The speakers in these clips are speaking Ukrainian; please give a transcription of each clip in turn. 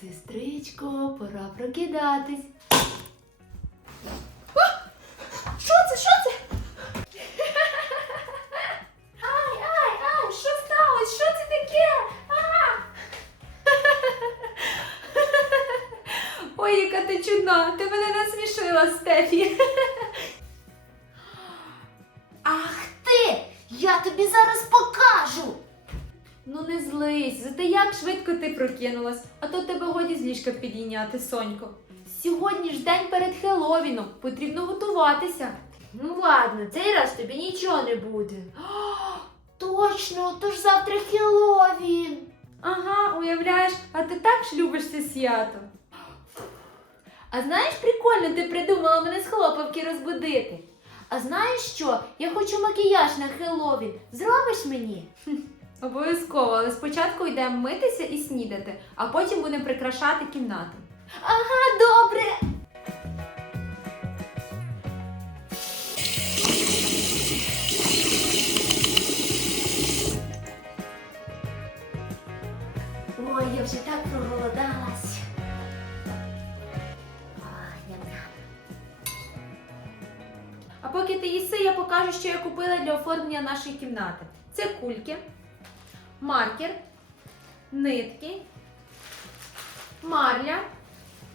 Сестричко, пора прокидатись. Що це, що це? Ай, ай, ай, що сталося? Що це таке? А! Ой, яка ти чудна, ти мене насмішила, Стефі. Прокинулась, а то тебе годі з ліжка підійняти, Сонько. Сьогодні ж день перед Хеловіном потрібно готуватися. Ну ладно, цей раз тобі нічого не буде. О, точно, то ж завтра Хеловін. Ага, уявляєш, а ти так ж любишся свято. А знаєш прикольно, ти придумала мене з хлопівки розбудити. А знаєш що? Я хочу макіяж на Хеловін. Зробиш мені? Обов'язково, але спочатку йдемо митися і снідати, а потім будемо прикрашати кімнату. Ага, добре! Ой, я вже так проголодалась. А А поки ти їси, я покажу, що я купила для оформлення нашої кімнати. Це кульки. Маркер, нитки, марля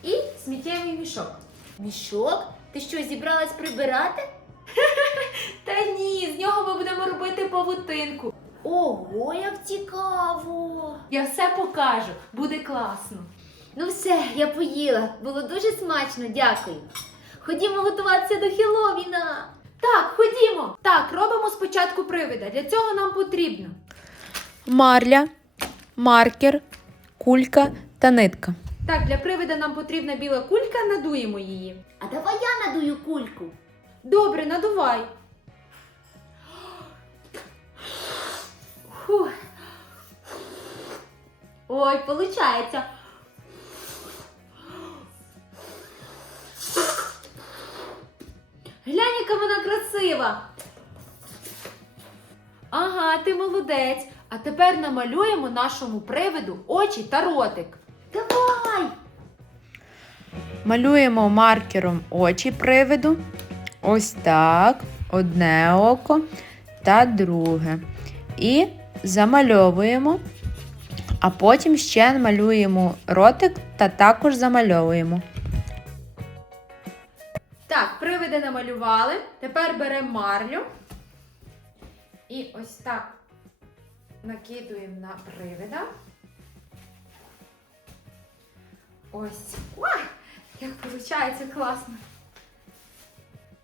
і сміттєвий мішок. Мішок? Ти що, зібралась прибирати? Та ні, з нього ми будемо робити павутинку. Ого, як цікаво! Я все покажу, буде класно. Ну, все, я поїла. Було дуже смачно, дякую. Ходімо готуватися до хіловіна. Так, ходімо. Так, робимо спочатку привида. Для цього нам потрібно. Марля, маркер, кулька та нитка. Так, для привиду нам потрібна біла кулька, надуємо її. А давай я надую кульку. Добре, надувай. Фух. Ой, виходить? Фух. Глянь, яка вона красива. Ага, ти молодець. А тепер намалюємо нашому привиду очі та ротик. Давай! Малюємо маркером очі привиду. Ось так. Одне око та друге. І замальовуємо. А потім ще намалюємо ротик та також замальовуємо. Так, привиди намалювали. Тепер беремо марлю. І ось так. Накидуємо на привида. Ось. Ой, як виходить, класно.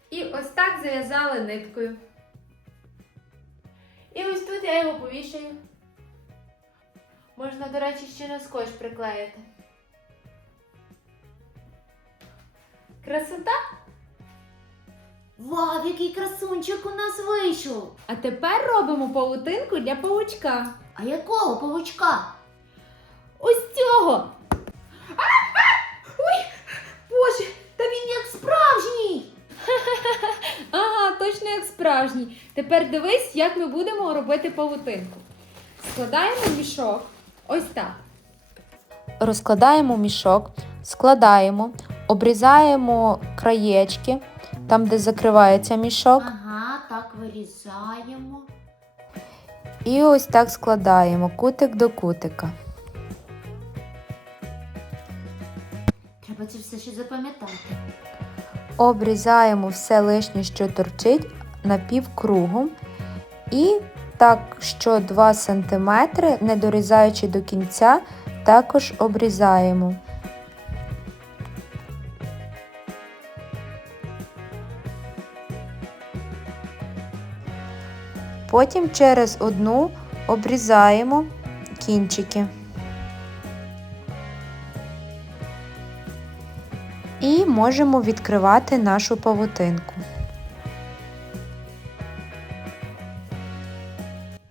І ось так зав'язали ниткою. І ось тут я його повішаю. Можна, до речі, ще на скотч приклеїти. Красота! Вау, який красунчик у нас вийшов! А тепер робимо павутинку для павучка. А якого павучка? Ось цього. А -а -а! Ой! Боже, та він як справжній! ага, точно як справжній. Тепер дивись, як ми будемо робити павутинку. Складаємо мішок. Ось так. Розкладаємо мішок, складаємо, обрізаємо краєчки. Там, де закривається мішок. Ага, так вирізаємо. І ось так складаємо кутик до кутика. Треба це все ще запам'ятати. Обрізаємо все лишнє, що торчить, напівкругом. І так що 2 см, не дорізаючи до кінця, також обрізаємо. Потім через одну обрізаємо кінчики. І можемо відкривати нашу павутинку.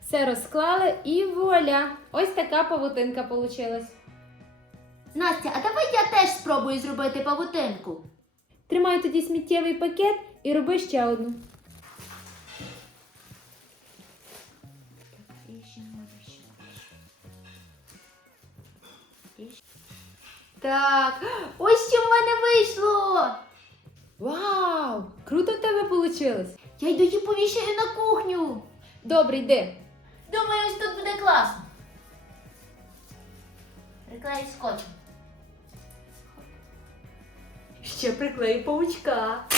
Все розклали і вуаля! Ось така павутинка получилась. Настя, а давай я теж спробую зробити павутинку. Тримай тоді сміттєвий пакет і роби ще одну. Так. Ось що в мене вийшло. Вау! Круто в тебе вийшло! Я йду і поміщаю на кухню! Добре йди Думаю, ось тут буде класно. Приклею скотч. Ще приклею паучка.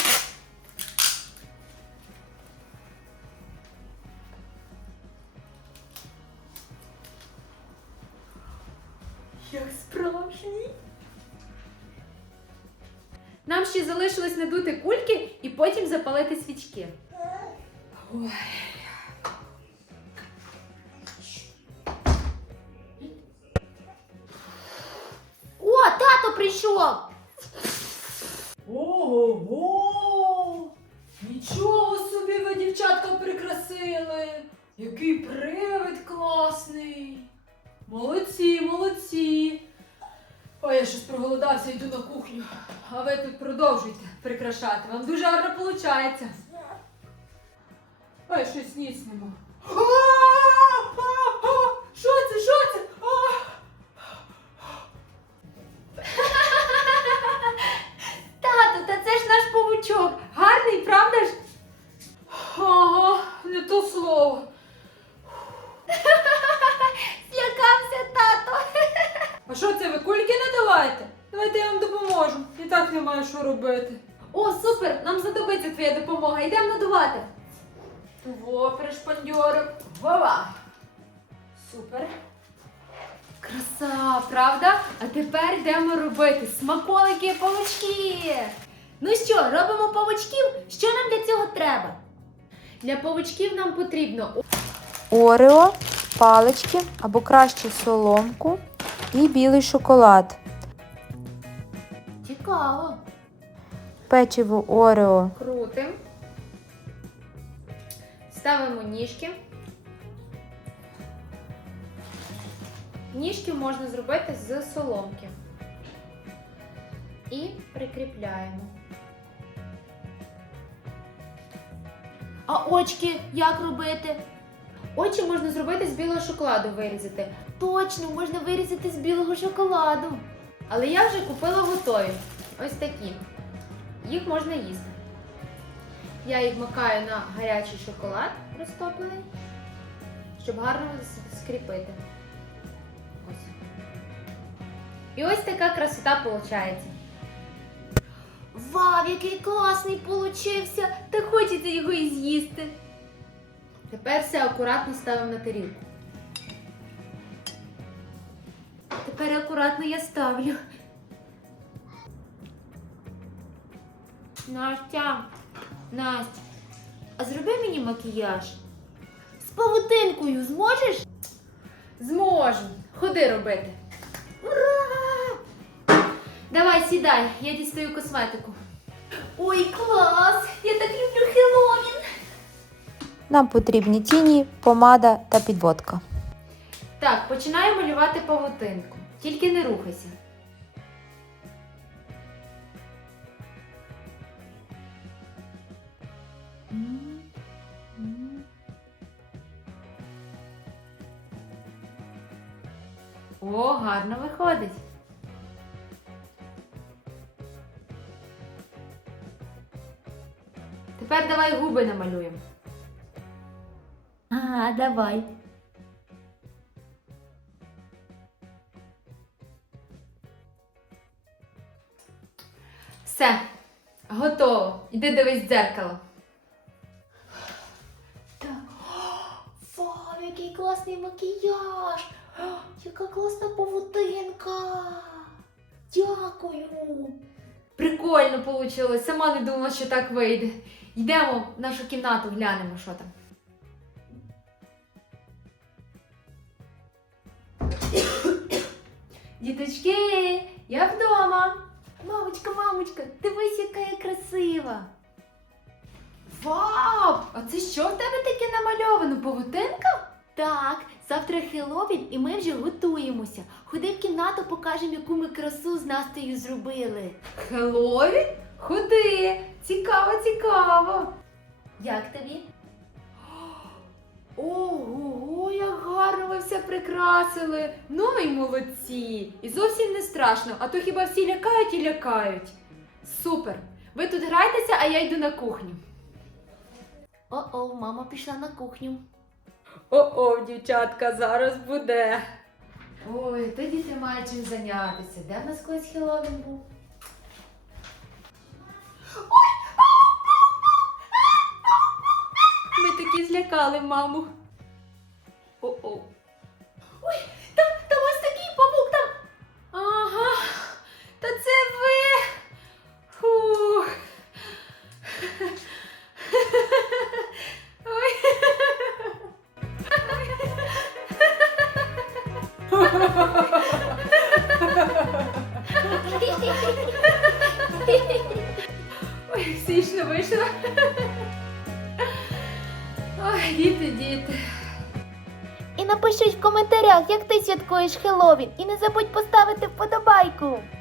надути кульки і потім запалити свічки. Ой. О, тато прийшов! Ого, го! Нічого собі ви, дівчатка, прикрасили. Який привид класний. Молодці, молодці. Ой, я щось проголодався, йду на кухню, а ви тут продовжуйте. Прикрашати вам дуже гарно получається. Ой, щось ніцнема. Опа! Супер! Краса, Правда? А тепер йдемо робити смаколики павучки! Ну що, робимо павучків? Що нам для цього треба? Для павучків нам потрібно орео, палички або краще соломку і білий шоколад. Цікаво! Печиво орео. Крутим. Ставимо ніжки. Ніжки можна зробити з соломки. І прикріпляємо. А очки як робити? Очі можна зробити з білого шоколаду вирізати. Точно, можна вирізати з білого шоколаду. Але я вже купила готові. Ось такі. Їх можна їсти. Я їх макаю на гарячий шоколад розтоплений, щоб гарно скріпити. І ось така красота получається. Вау, який класний получився! Ти хочете його і з'їсти. Тепер все акуратно ставимо на тарілку. Тепер акуратно я ставлю. Настя. Настя. А зроби мені макіяж. З павутинкою. зможеш? Зможу. Ходи робити. Ура! Давай, сідай, я дістаю косметику. Ой, клас! Я так люблю хелові! Нам потрібні тіні, помада та підводка. Так, починаю малювати павутинку. По Тільки не рухайся. О, гарно виходить! Тепер давай губи намалюємо. А, ага, давай. Все, готово. Іди дивись в дзеркало. Вау, який класний макіяж. Яка класна поводинка! Дякую. Прикольно вийшло. Сама не думала, що так вийде. Йдемо в нашу кімнату, глянемо, що там? Діточки, я вдома. Мамочка, мамочка, дивись, яка я красива. Вау! А це що в тебе таке намальовано? Повутинка? Так, завтра хелловін і ми вже готуємося. Ходи в кімнату, покажемо, яку ми красу з настею зробили. Хеллові? Ходи! Цікаво, цікаво. Як тобі? Ого, ого як гарно ви все прикрасили. Ну і молодці. І зовсім не страшно, а то хіба всі лякають і лякають. Супер! Ви тут грайтеся, а я йду на кухню. о О-о, мама пішла на кухню. О о, дівчатка, зараз буде. Ой, то діти мають чим зайнятися. Де в нас колись був? alemão Як ти святкуєш Хеллоуін і не забудь поставити вподобайку.